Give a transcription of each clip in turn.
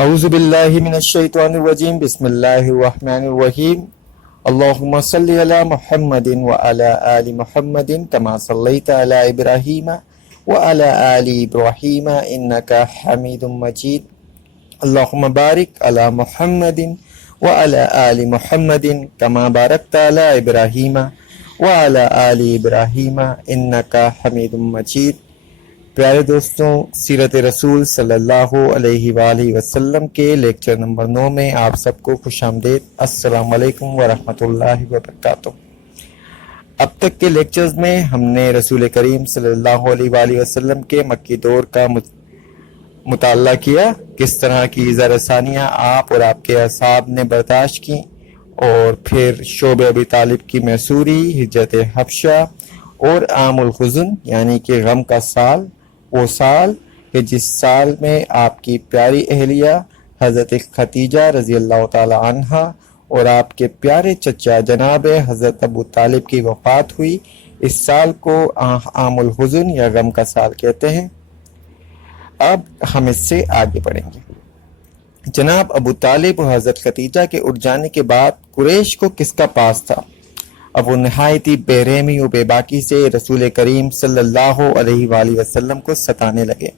اعوذ باللہ من الشیطان الرجیم بسم اللہ الرحمن الرحیم اللہم صلی علی محمد وعلی آل محمد کما صلیت علی ابراہیم وعلی آل ابراہیم انکا حمید مجید اللہم بارک علی محمد وعلی آل محمد کما بارکت علی ابراہیم وعلی آل ابراہیم انکا حمید مجید۔ پیارے دوستوں، سیرت رسول صلی اللہ علیہ وآلہ وسلم کے لیکچر نمبر 9 میں آپ سب کو خوش آمدید۔ السلام علیکم ورحمۃ اللہ وبرکاتہ۔ اب تک کے لیکچرز میں ہم نے رسول کریم صلی اللہ علیہ وآلہ وسلم کے مکی دور کا مطالعہ کیا، کس طرح کی اذا رسانیاں آپ اور آپ کے اصحاب نے برداشت کی، اور پھر شعب ابی طالب کی میسوری، ہجرت حبشہ اور عام الحزن یعنی کہ غم کا سال، وہ سال کہ جس سال میں آپ کی پیاری اہلیہ حضرت خدیجہ رضی اللہ تعالی عنہا اور آپ کے پیارے چچا جناب حضرت ابو طالب کی وفات ہوئی۔ اس سال کو عام الحزن یا غم کا سال کہتے ہیں۔ اب ہم اس سے آگے بڑھیں گے۔ جناب ابو طالب اور حضرت خدیجہ کے اٹھ جانے کے بعد قریش کو کس کا پاس تھا؟ اب وہ نہایت ہی بے رحمی و بے باکی سے رسول کریم صلی اللہ علیہ وآلہ وسلم کو ستانے لگے۔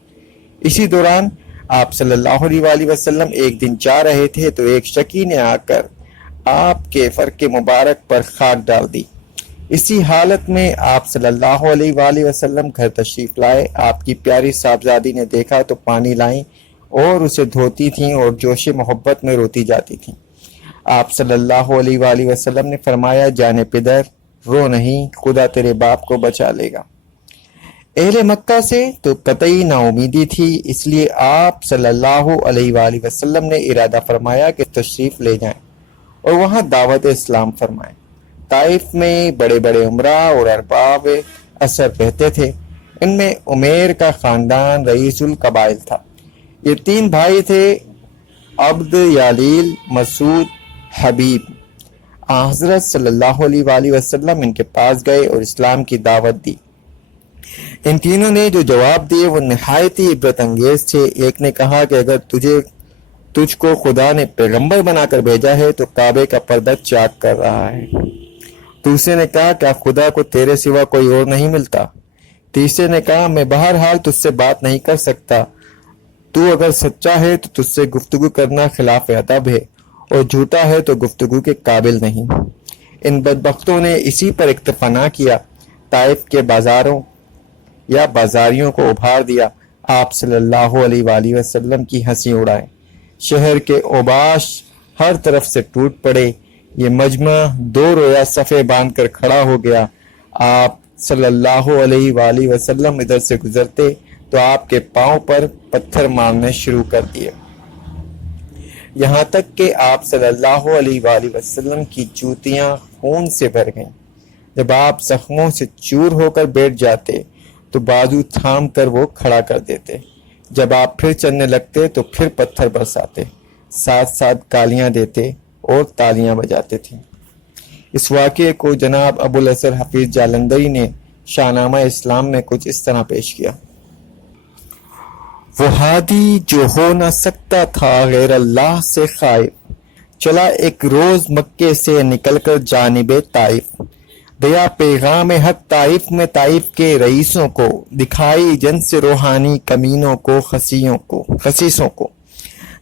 اسی دوران آپ صلی اللہ علیہ وآلہ وسلم ایک دن جا رہے تھے تو ایک شکی نے آ کر آپ کے فرق مبارک پر خاک ڈال دی۔ اسی حالت میں آپ صلی اللہ علیہ وآلہ وسلم گھر تشریف لائے۔ آپ کی پیاری صاحبزادی نے دیکھا تو پانی لائیں اور اسے دھوتی تھیں اور جوش محبت میں روتی جاتی تھیں۔ آپ صلی اللہ علیہ وآلہ وسلم نے فرمایا، جانے پدر رو نہیں، خدا تیرے باپ کو بچا لے گا۔ اہل مکہ سے تو قطعی نا امیدی تھی، اس لیے آپ صلی اللہ علیہ وآلہ وسلم نے ارادہ فرمایا کہ تشریف لے جائیں اور وہاں دعوت اسلام فرمائیں۔ طائف میں بڑے بڑے عمراء اور ارباب اثر رہتے تھے، ان میں عمیر کا خاندان رئیس القبائل تھا۔ یہ 3 بھائی تھے، عبد، یالیل، مسعود، حبیب۔ حضرت صلی اللہ علیہ وآلہ وسلم ان کے پاس گئے اور اسلام کی دعوت دی۔ ان تینوں نے جو جواب دیے وہ نہایت ہی عبرت انگیز تھے۔ ایک نے کہا کہ اگر تجھ کو خدا نے پیغمبر بنا کر بھیجا ہے تو کعبے کا پردہ چاک کر رہا ہے۔ دوسرے نے کہا کیا خدا کو تیرے سوا کوئی اور نہیں ملتا؟ تیسرے نے کہا میں بہرحال تجھ سے بات نہیں کر سکتا، تو اگر سچا ہے تو تجھ سے گفتگو کرنا خلاف ادب ہے، اور جھوٹا ہے تو گفتگو کے قابل نہیں۔ ان بدبختوں نے اسی پر اکتفا نہ کیا، طائف کے بازاروں یا بازاریوں کو ابھار دیا، آپ صلی اللہ علیہ وآلہ وسلم کی ہنسی اڑائے۔ شہر کے اوباش ہر طرف سے ٹوٹ پڑے، یہ مجمع 2 رویا صفے باندھ کر کھڑا ہو گیا۔ آپ صلی اللہ علیہ وآلہ وسلم ادھر سے گزرتے تو آپ کے پاؤں پر پتھر مارنے شروع کر دیے، یہاں تک کہ آپ صلی اللہ علیہ وآلہ وسلم کی جوتیاں خون سے بھر گئیں۔ جب آپ زخموں سے چور ہو کر بیٹھ جاتے تو بازو تھام کر وہ کھڑا کر دیتے، جب آپ پھر چلنے لگتے تو پھر پتھر برساتے، ساتھ ساتھ گالیاں دیتے اور تالیاں بجاتے تھے۔ اس واقعے کو جناب ابو الحسن حفیظ جالندری نے شاہنامہ اسلام میں کچھ اس طرح پیش کیا۔ وہ ہادی جو ہو نہ سکتا تھا غیر اللہ سے خائف، چلا ایک روز مکے سے نکل کر جانب طائف، دیا پیغام حق طائف میں طائف کے رئیسوں کو، دکھائی جن سے روحانی کمینوں کو خسیسوں کو،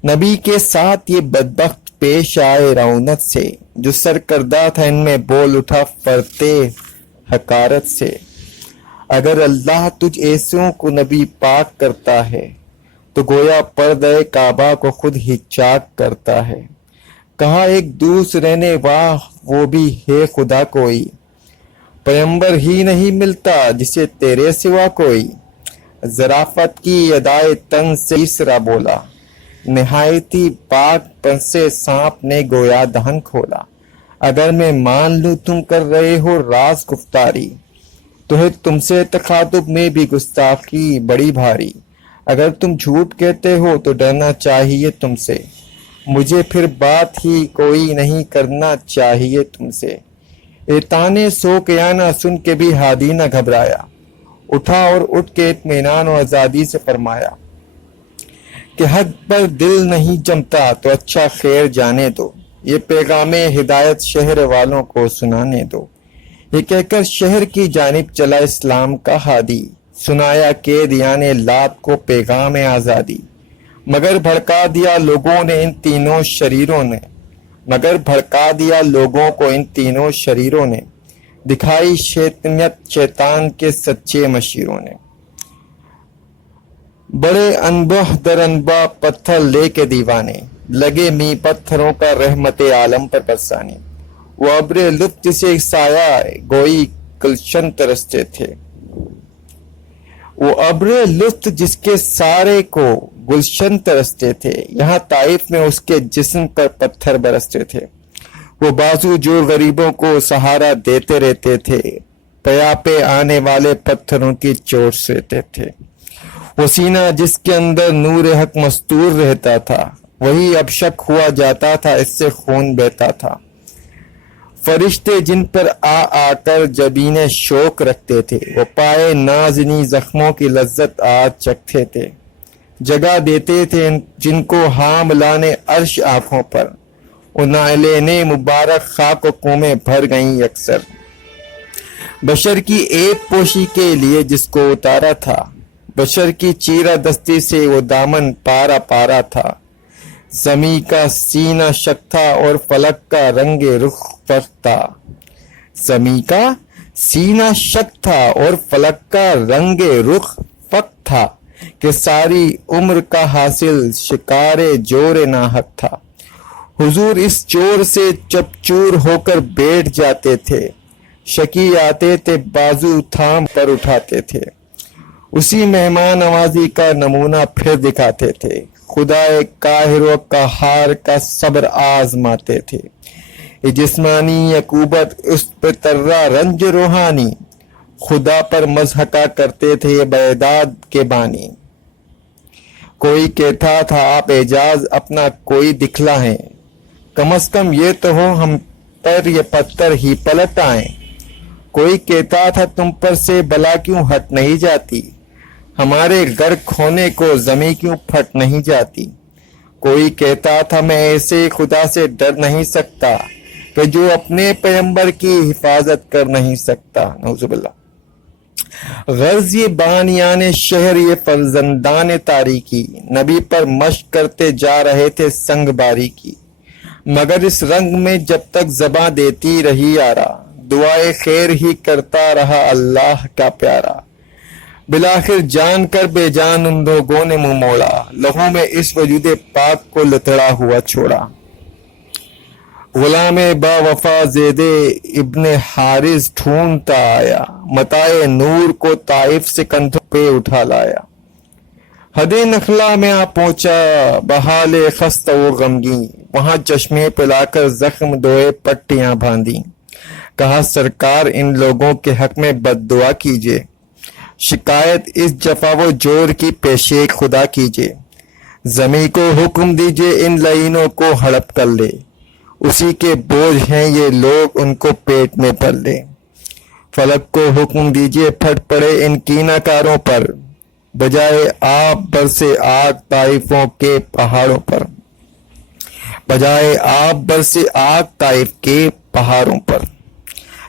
نبی کے ساتھ یہ بدبخت پیش آئے رونت سے، جو سرکردہ تھا ان میں بول اٹھا فرتے حقارت سے۔ اگر اللہ تجھ ایسوں کو نبی پاک کرتا ہے تو گویا پردہ کعبہ کو خود ہی چاک کرتا ہے۔ کہا ایک دوسرے نے واہ وہ بھی ہے خدا کوئی، پیغمبر ہی نہیں ملتا جسے تیرے سوا کوئی۔ ظرافت کی ادائے تن سے تیسرا بولا، نہایتی پاک پن سے سانپ نے گویا دہن کھولا۔ اگر میں مان لوں تم کر رہے ہو راز گفتاری، تو ہے تم سے تخاطب میں بھی گستاخی بڑی بھاری۔ اگر تم جھوٹ کہتے ہو تو ڈرنا چاہیے تم سے، مجھے پھر بات ہی کوئی نہیں کرنا چاہیے تم سے۔ اعتانے سو کیانا سن کے بھی ہادی نہ گھبرایا، اٹھا اور اٹھ کے اطمینان و آزادی سے فرمایا کہ حق پر دل نہیں جمتا تو اچھا خیر جانے دو، یہ پیغام ہدایت شہر والوں کو سنانے دو۔ یہ کہہ کر شہر کی جانب چلا اسلام کا ہادی، سنایا قیدیان لات کو پیغام آزادی۔ مگر بھڑکا دیا لوگوں نے ان تینوں شریروں نے، مگر بھڑکا دیا لوگوں کو ان تینوں شریروں نے، دکھائی شیطنت شیطان کے سچے مشیروں نے۔ بڑے انبہ در انبہ پتھر لے کے دیوانے، لگے می پتھروں کا رحمت عالم پر برسانے۔ وہ ابر لطف جسے سایہ گوئی گلشن ترستے تھے، وہ ابر لطف جس کے سارے کو گلشن ترستے تھے، یہاں طائف میں اس کے جسم پر پتھر برستے تھے۔ وہ بازو جو غریبوں کو سہارا دیتے رہتے تھے، پیا پہ آنے والے پتھروں کی چوٹ سہتے تھے۔ وہ سینہ جس کے اندر نور حق مستور رہتا تھا، وہی اب شک ہوا جاتا تھا، اس سے خون بہتا تھا۔ فرشتے جن پر آ کر جبین شوق رکھتے تھے، وہ پائے نازنی زخموں کی لذت آج چکھتے تھے۔ جگہ دیتے تھے جن کو حاملان عرش آنکھوں پر، ان نائلین مبارک خاک و خوں میں بھر گئیں اکثر۔ بشر کی ایپ پوشی کے لیے جس کو اتارا تھا، بشر کی چیرہ دستی سے وہ دامن پارا پارا تھا۔ زمیں کا سینہ شک تھا اور فلک کا رنگ رخ فخ تھا۔ زمیں کا سینہ شک تھا اور فلک کا رنگ رخ فخ تھا، کہ ساری عمر کا حاصل شکار جور ناحق تھا۔ حضور اس چور سے چپچور ہو کر بیٹھ جاتے تھے، شکی آتے تھے بازو تھام پر اٹھاتے تھے۔ اسی مہمان نوازی کا نمونہ پھر دکھاتے تھے، خدا قاہر و قہار کا صبر آزماتے تھے۔ یہ جسمانی عقوبت اس پہ ترا رنج روحانی، خدا پر مضحکہ کرتے تھے یہ بیداد کے بانی۔ کوئی کہتا تھا آپ اعجاز اپنا کوئی دکھلا ہے، کم از کم یہ تو ہو ہم پر یہ پتھر ہی پلٹ آئیں۔ کوئی کہتا تھا تم پر سے بلا کیوں ہٹ نہیں جاتی، ہمارے غرق ہونے کو زمیں کیوں پھٹ نہیں جاتی۔ کوئی کہتا تھا میں ایسے خدا سے ڈر نہیں سکتا کہ جو اپنے پیغمبر کی حفاظت کر نہیں سکتا۔ نعوذ باللہ۔ غرض یہ بانیان شہر، یہ فرزندان تاریکی، نبی پر مشق کرتے جا رہے تھے سنگ باری کی، مگر اس رنگ میں جب تک زباں دیتی رہی یارا، دعائے خیر ہی کرتا رہا اللہ کا پیارا۔ بلاخر جان کر بے جان ان لوگوں نے منہ موڑا، لہو میں اس وجود پاک کو لتڑا ہوا چھوڑا۔ غلام با وفا زید ابن حارث ڈھونڈتا آیا، متاع نور کو طائف سے کندھوں پہ اٹھا لایا۔ حد نخلا میں آ پہنچا بحال خستہ و غمگین، وہاں چشمے پلا کر زخم دوئے پٹیاں باندھی۔ کہا سرکار ان لوگوں کے حق میں بد دعا کیجئے، شکایت اس جفا و جور کی پیش خدا کیجئے۔ زمیں کو حکم دیجئے ان لعینوں کو ہڑپ کر لے، اسی کے بوجھ ہیں یہ لوگ ان کو پیٹ میں پل لے۔ فلک کو حکم دیجئے پھٹ پڑے ان کینہ کاروں پر، بجائے آپ برسے آگ طائفوں کے پہاڑوں پر، بجائے آپ برسے آگ طائف کے پہاڑوں پر۔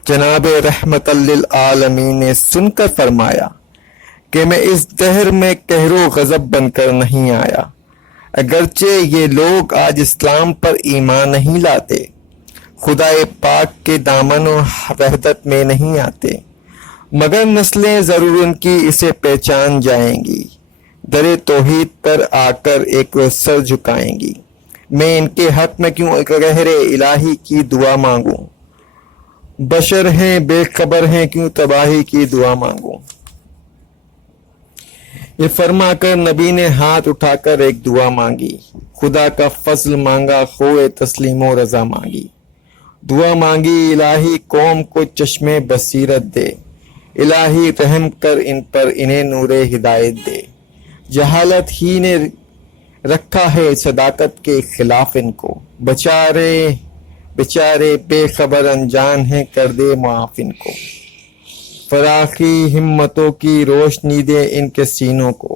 جناب رحمت للعالمین نے سن کر فرمایا کہ میں اس دہر میں قہر و غضب بن کر نہیں آیا، اگرچہ یہ لوگ آج اسلام پر ایمان نہیں لاتے، خدا پاک کے دامن و وحدت میں نہیں آتے، مگر نسلیں ضرور ان کی اسے پہچان جائیں گی، در توحید پر آ کر ایک روز سر جھکائیں گی۔ میں ان کے حق میں کیوں قہر الہی کی دعا مانگوں، بشر ہیں بے خبر ہیں کیوں تباہی کی دعا مانگوں۔ یہ فرما کر نبی نے ہاتھ اٹھا کر ایک دعا مانگی، خدا کا فضل مانگا، خوئے تسلیم و رضا مانگی۔ دعا مانگی الہی قوم کو چشم بصیرت دے، الہی رحم کر ان پر انہیں نور ہدایت دے، جہالت ہی نے رکھا ہے صداقت کے خلاف ان کو، بیچارے بے خبر انجان ہیں کر دے معاف ان کو۔ فراخی ہمتوں کی روشنی دے ان کے سینوں کو،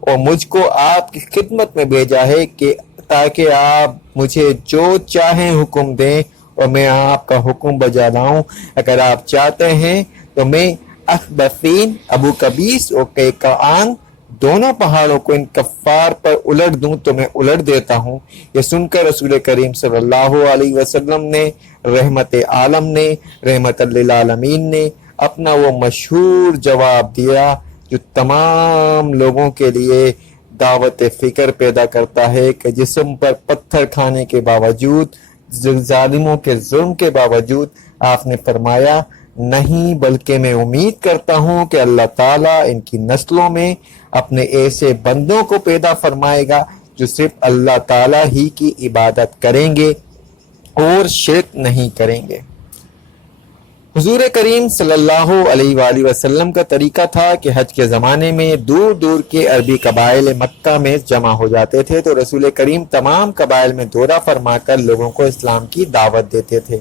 اور مجھ کو آپ کی خدمت میں بھیجا ہے کہ تاکہ آپ مجھے جو چاہیں حکم دیں اور میں آپ کا حکم بجا لاؤں۔ اگر آپ چاہتے ہیں تو میں اخبثین ابو قبیس اور قیقعان دونوں پہاڑوں کو ان کفار پر الٹ دوں تو میں الٹ دیتا ہوں۔ یہ سن کر رسول کریم صلی اللہ علیہ وسلم نے، رحمت عالم نے، رحمت للعالمین نے اپنا وہ مشہور جواب دیا جو تمام لوگوں کے لیے دعوت فکر پیدا کرتا ہے کہ جسم پر پتھر کھانے کے باوجود، ظالموں کے ظلم کے باوجود آپ نے فرمایا نہیں، بلکہ میں امید کرتا ہوں کہ اللہ تعالیٰ ان کی نسلوں میں اپنے ایسے بندوں کو پیدا فرمائے گا جو صرف اللہ تعالیٰ ہی کی عبادت کریں گے اور شرک نہیں کریں گے۔ حضور کریم صلی اللہ علیہ وآلہ وسلم کا طریقہ تھا کہ حج کے زمانے میں دور دور کے عربی قبائل مکہ میں جمع ہو جاتے تھے تو رسول کریم تمام قبائل میں دورہ فرما کر لوگوں کو اسلام کی دعوت دیتے تھے۔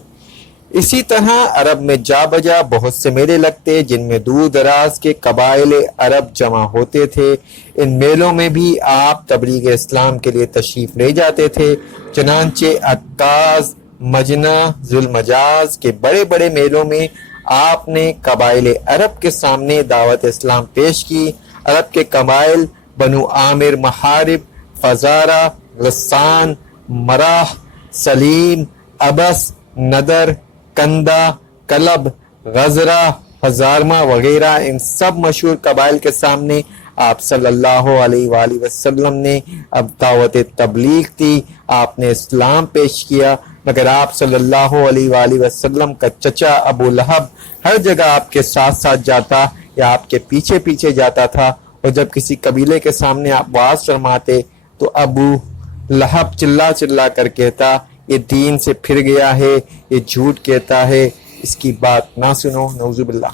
اسی طرح عرب میں جا بجا بہت سے میلے لگتے جن میں دور دراز کے قبائل عرب جمع ہوتے تھے۔ ان میلوں میں بھی آپ تبلیغ اسلام کے لیے تشریف لے جاتے تھے۔ چنانچہ عکاظ، مجنہ، ذوالمجاز کے بڑے بڑے میلوں میں آپ نے قبائل عرب کے سامنے دعوت اسلام پیش کی۔ عرب کے قبائل بنو عامر، محارب، فزارہ، غسان، مراح، سلیم، ابس، ندر، کندہ، کلب، غزرہ، ہزارمہ وغیرہ ان سب مشہور قبائل کے سامنے آپ صلی اللہ علیہ وآلہ وسلم نے اب دعوت تبلیغ دی، آپ نے اسلام پیش کیا، مگر آپ صلی اللہ علیہ وآلہ وسلم کا چچا ابو لہب ہر جگہ آپ کے ساتھ ساتھ جاتا یا آپ کے پیچھے پیچھے جاتا تھا، اور جب کسی قبیلے کے سامنے آپ واز فرماتے تو ابو لہب چلا چلا کر کہتا یہ دین سے پھر گیا ہے، یہ جھوٹ کہتا ہے، اس کی بات نہ سنو، نعوذ باللہ۔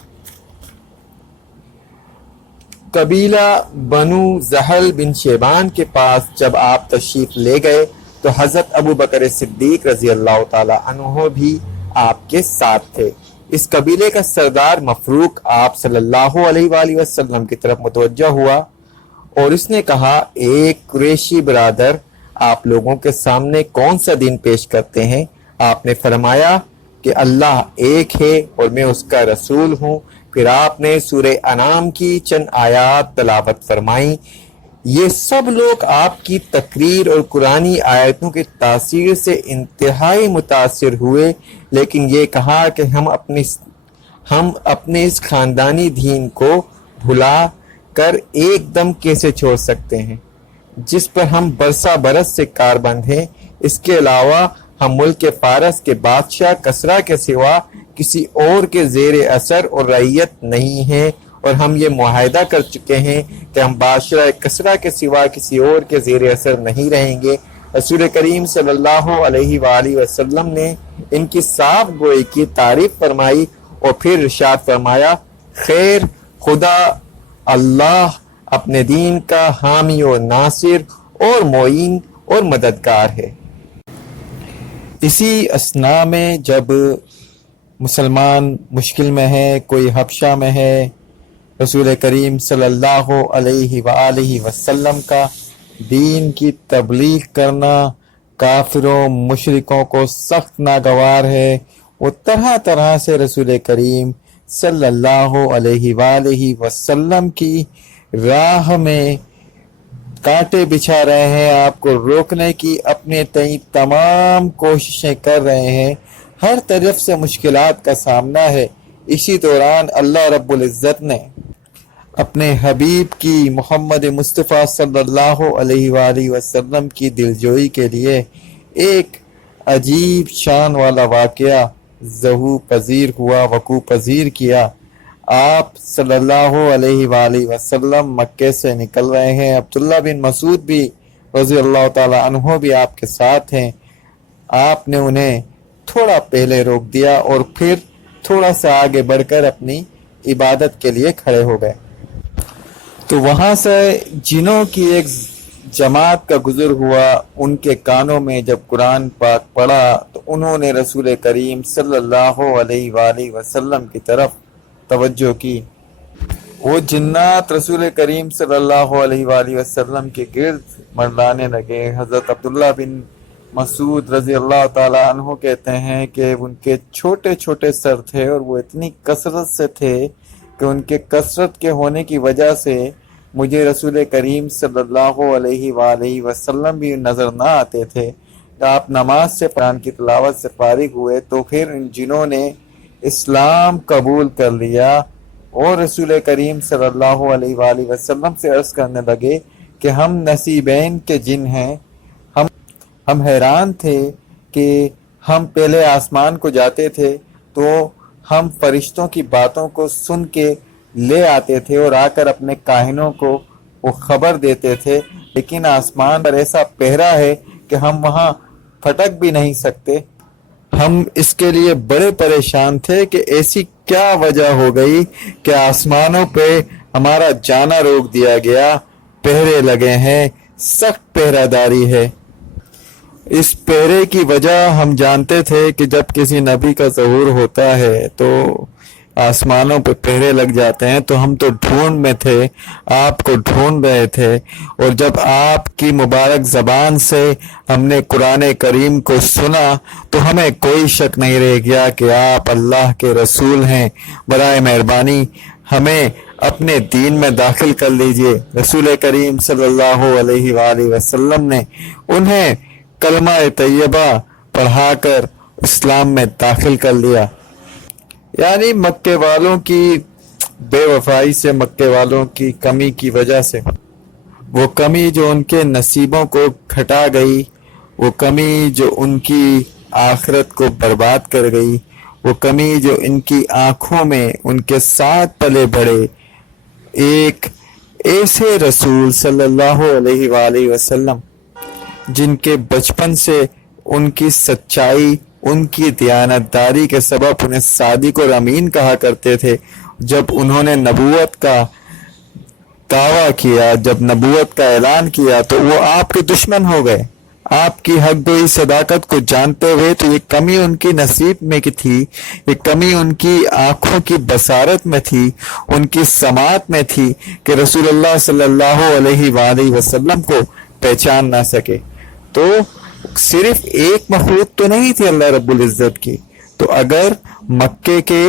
قبیلہ بنو زحل بن شیبان کے پاس جب آپ تشریف لے گئے تو حضرت ابو بکر صدیق رضی اللہ تعالی عنہ بھی آپ کے ساتھ تھے۔ اس قبیلے کا سردار مفروق آپ صلی اللہ علیہ وآلہ وسلم کی طرف متوجہ ہوا اور اس نے کہا ایک قریشی برادر آپ لوگوں کے سامنے کون سا دین پیش کرتے ہیں؟ آپ نے فرمایا کہ اللہ ایک ہے اور میں اس کا رسول ہوں۔ پھر آپ نے سورہ انعام کی چند آیات تلاوت فرمائیں۔ یہ سب لوگ آپ کی تقریر اور قرآنی آیتوں کی تاثیر سے انتہائی متاثر ہوئے، لیکن یہ کہا کہ ہم اپنے اس خاندانی دین کو بھلا کر ایک دم کیسے چھوڑ سکتے ہیں جس پر ہم برسا برس سے کاربند ہیں۔ اس کے علاوہ ہم ملک فارس کے بادشاہ کسریٰ کے سوا کسی اور کے زیر اثر اور رعیت نہیں ہیں، اور ہم یہ معاہدہ کر چکے ہیں کہ ہم بادشاہ کسریٰ کے سوا کسی اور کے زیر اثر نہیں رہیں گے۔ رسول کریم صلی اللہ علیہ وآلہ وسلم نے ان کی صاف گوئی کی تعریف فرمائی اور پھر ارشاد فرمایا خیر خدا اللہ اپنے دین کا حامی و ناصر اور معین اور مددگار ہے۔ اسی اثناء میں جب مسلمان مشکل میں ہے، کوئی حبشہ میں ہے، رسول کریم صلی اللہ علیہ وآلہ وسلم کا دین کی تبلیغ کرنا کافروں مشرکوں کو سخت ناگوار ہے۔ وہ طرح طرح سے رسول کریم صلی اللہ علیہ وآلہ وسلم کی راہ میں کانٹے بچھا رہے ہیں، آپ کو روکنے کی اپنے تئیں تمام کوششیں کر رہے ہیں، ہر طرف سے مشکلات کا سامنا ہے۔ اسی دوران اللہ رب العزت نے اپنے حبیب کی محمد مصطفیٰ صلی اللہ علیہ وآلہ وسلم کی دلجوئی کے لیے ایک عجیب شان والا واقعہ ظہور پذیر ہوا، وقوع پذیر کیا۔ آپ صلی اللہ علیہ وآلہ وسلم مکے سے نکل رہے ہیں، عبداللہ بن مسعود بھی رضی اللہ تعالی عنہ بھی آپ کے ساتھ ہیں۔ آپ نے انہیں تھوڑا پہلے روک دیا اور پھر تھوڑا سا آگے بڑھ کر اپنی عبادت کے لیے کھڑے ہو گئے۔ تو وہاں سے جنوں کی ایک جماعت کا گزر ہوا، ان کے کانوں میں جب قرآن پاک پڑھا تو انہوں نے رسول کریم صلی اللہ علیہ وآلہ وسلم کی طرف توجہ کی۔ وہ جنات رسول کریم صلی اللہ علیہ وآلہ وسلم کے گرد منڈلانے لگے۔ حضرت عبداللہ بن مسعود رضی اللہ تعالی عنہ کہتے ہیں کہ ان کے چھوٹے چھوٹے سر تھے اور وہ اتنی کثرت سے تھے کہ ان کے کثرت کے ہونے کی وجہ سے مجھے رسول کریم صلی اللہ علیہ وآلہ وسلم بھی نظر نہ آتے تھے۔ آپ نماز سے قرآن کی تلاوت سے فارغ ہوئے تو پھر ان جنوں نے اسلام قبول کر لیا اور رسول کریم صلی اللہ علیہ وآلہ وسلم سے عرض کرنے لگے کہ ہم نصیبین کے جن ہیں۔ ہم حیران تھے کہ ہم پہلے آسمان کو جاتے تھے تو ہم فرشتوں کی باتوں کو سن کے لے آتے تھے اور آ کر اپنے کاہنوں کو وہ خبر دیتے تھے، لیکن آسمان پر ایسا پہرا ہے کہ ہم وہاں پھٹک بھی نہیں سکتے۔ ہم اس کے لیے بڑے پریشان تھے کہ ایسی کیا وجہ ہو گئی کہ آسمانوں پہ ہمارا جانا روک دیا گیا، پہرے لگے ہیں، سخت پہرہ داری ہے۔ اس پہرے کی وجہ ہم جانتے تھے کہ جب کسی نبی کا ظہور ہوتا ہے تو آسمانوں پہ پہرے لگ جاتے ہیں، تو ہم تو ڈھونڈ میں تھے، آپ کو ڈھونڈ رہے تھے، اور جب آپ کی مبارک زبان سے ہم نے قرآن کریم کو سنا تو ہمیں کوئی شک نہیں رہ گیا کہ آپ اللہ کے رسول ہیں۔ برائے مہربانی ہمیں اپنے دین میں داخل کر لیجئے۔ رسول کریم صلی اللہ علیہ وآلہ وسلم نے انہیں کلمہ طیبہ پڑھا کر اسلام میں داخل کر لیا۔ یعنی مکے والوں کی بے وفائی سے، مکے والوں کی کمی کی وجہ سے، وہ کمی جو ان کے نصیبوں کو گھٹا گئی، وہ کمی جو ان کی آخرت کو برباد کر گئی، وہ کمی جو ان کی آنکھوں میں ان کے ساتھ پلے بڑھے ایک ایسے رسول صلی اللہ علیہ وآلہ وسلم جن کے بچپن سے ان کی سچائی، ان کی دیانتداری کے سبب انہیں صادق اور امین کہا کرتے تھے، جب انہوں نے نبوت کا دعویٰ کیا، جب نبوت کا اعلان کیا تو وہ آپ کے دشمن ہو گئے۔ آپ کی حق گوئی صداقت کو جانتے ہوئے تو یہ کمی ان کی نصیب میں کی تھی، یہ کمی ان کی آنکھوں کی بصارت میں تھی، ان کی سماعت میں تھی کہ رسول اللہ صلی اللہ علیہ وآلہ وسلم کو پہچان نہ سکے۔ تو صرف ایک مخلوق تو نہیں تھی اللہ رب العزت کی، تو اگر مکے کے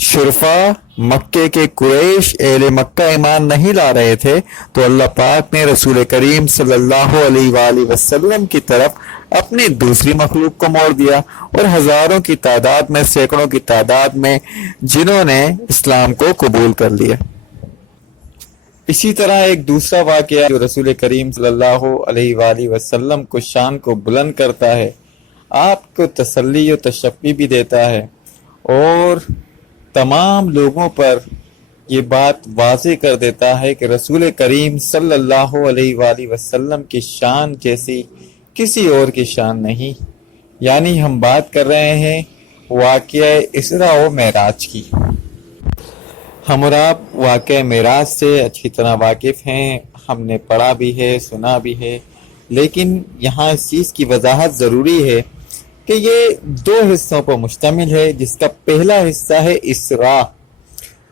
شرفا، مکے کے قریش، اہل مکہ ایمان نہیں لا رہے تھے تو اللہ پاک نے رسول کریم صلی اللہ علیہ وآلہ وسلم کی طرف اپنی دوسری مخلوق کو موڑ دیا، اور ہزاروں کی تعداد میں، سینکڑوں کی تعداد میں جنہوں نے اسلام کو قبول کر لیا۔ اسی طرح ایک دوسرا واقعہ جو رسول کریم صلی اللہ علیہ وآلہ وسلم کو شان کو بلند کرتا ہے، آپ کو تسلی و تشفی بھی دیتا ہے، اور تمام لوگوں پر یہ بات واضح کر دیتا ہے کہ رسول کریم صلی اللہ علیہ وآلہ وسلم کی شان جیسی کسی اور کی شان نہیں۔ یعنی ہم بات کر رہے ہیں واقعہ اسراء و معراج کی۔ ہم اور آپ واقعہ معراج سے اچھی طرح واقف ہیں، ہم نے پڑھا بھی ہے، سنا بھی ہے، لیکن یہاں اس چیز کی وضاحت ضروری ہے کہ یہ دو حصوں پر مشتمل ہے، جس کا پہلا حصہ ہے اسراء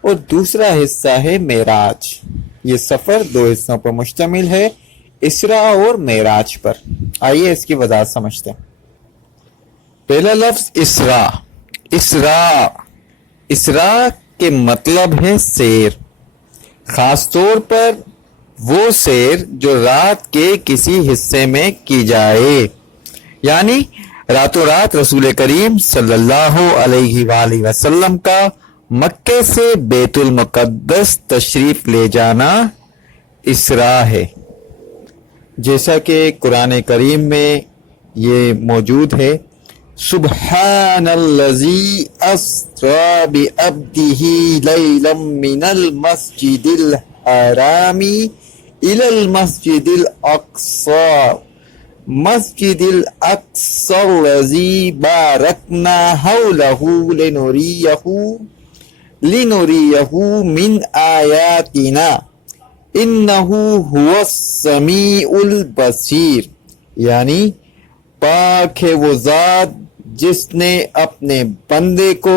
اور دوسرا حصہ ہے معراج۔ یہ سفر دو حصوں پر مشتمل ہے، اسراء اور معراج پر۔ آئیے اس کی وضاحت سمجھتے ہیں۔ پہلا لفظ اسراء۔ اسراء، اسراء کے مطلب ہے سیر، خاص طور پر وہ سیر جو رات کے کسی حصے میں کی جائے، یعنی راتوں رات رسول کریم صلی اللہ علیہ وآلہ وسلم کا مکے سے بیت المقدس تشریف لے جانا اسراء ہے، جیسا کہ قرآن کریم میں یہ موجود ہے۔ سبحان الذی اسری بعبدہ لیلا من المسجد الحرام الی المسجد الاقصی مسجد الاقصی الذی بارکنا حولہ لنریہ من آیاتنا انہ هو السمیع البصیر، یعنی پاک ہے وہ ذات جس نے اپنے بندے کو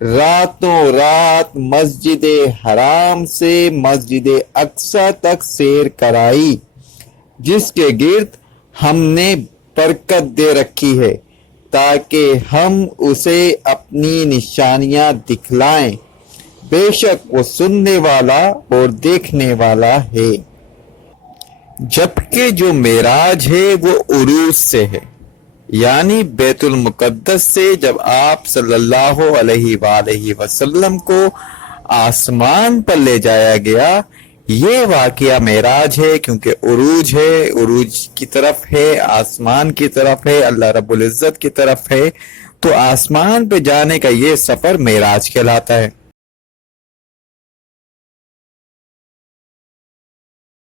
راتوں رات مسجد حرام سے مسجد اقصی تک سیر کرائی، جس کے گرد ہم نے برکت دے رکھی ہے تاکہ ہم اسے اپنی نشانیاں دکھلائیں، بے شک وہ سننے والا اور دیکھنے والا ہے۔ جبکہ جو معراج ہے وہ عروج سے ہے، یعنی بیت المقدس سے جب آپ صلی اللہ علیہ وآلہ وسلم کو آسمان پر لے جایا گیا، یہ واقعہ معراج ہے، کیونکہ عروج ہے، عروج کی طرف ہے، آسمان کی طرف ہے، اللہ رب العزت کی طرف ہے، تو آسمان پہ جانے کا یہ سفر معراج کہلاتا ہے۔